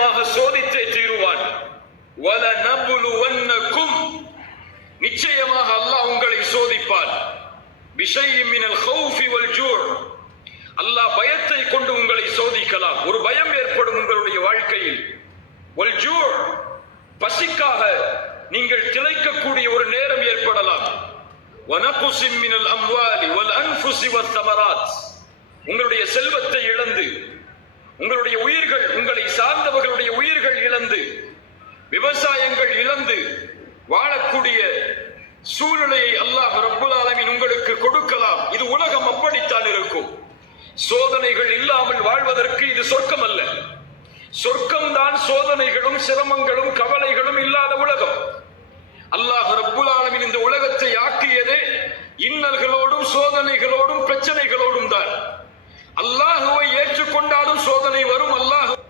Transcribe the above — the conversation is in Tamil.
நிச்சயமாக சோதித்தே தீருவான். வலனபுலுவன்னகும், நிச்சயமாக அல்லாஹ் உங்களை சோதிப்பான். பிஷைஇம் மினல் ஹௌஃபி வல் ஜூ', அல்லாஹ் பயத்தை கொண்டு உங்களை சோதிக்கலாம். ஒரு பயம் ஏற்படும் உங்களுடைய வாழ்க்கையில். வல் ஜூ', பசிக்காக நீங்கள் திளைக்கக்கூடிய ஒரு நேரம் ஏற்படலாம். வனகுஸிம் மினல் அம்வாலி வல் அன்ஃபுஸி வத் தமராத், உங்களுடைய செல்வத்தை இழந்து, உங்களுடைய உயிர்கள், உங்களை சார்ந்தவர்களுடைய உயிர்கள் இழந்து, விவசாயங்கள் இழந்து வாழக்கூடிய சூழ்நிலையை அல்லாஹ் ரப்புல் ஆலமீன் உங்களுக்கு கொடுக்கலாம். இது உலகம் அப்படித்தான் இருக்கும். சோதனைகள் இல்லாமல் வாழ்வதற்கு இது சொர்க்கம் அல்ல. சொர்க்கம்தான் சோதனைகளும் சிரமங்களும் கவலைகளும் இல்லாத உலகம். அல்லாஹ் ரப்புல் ஆலமீன் இந்த உலகத்தை ஆக்கியதே இன்னல்களோடும் சோதனைகளோடும் பிரச்சனைகளோடும் தான். அல்லாஹுவை ஏற்றுக்கொண்டாலும் சோதனை வரும். அல்லாஹ்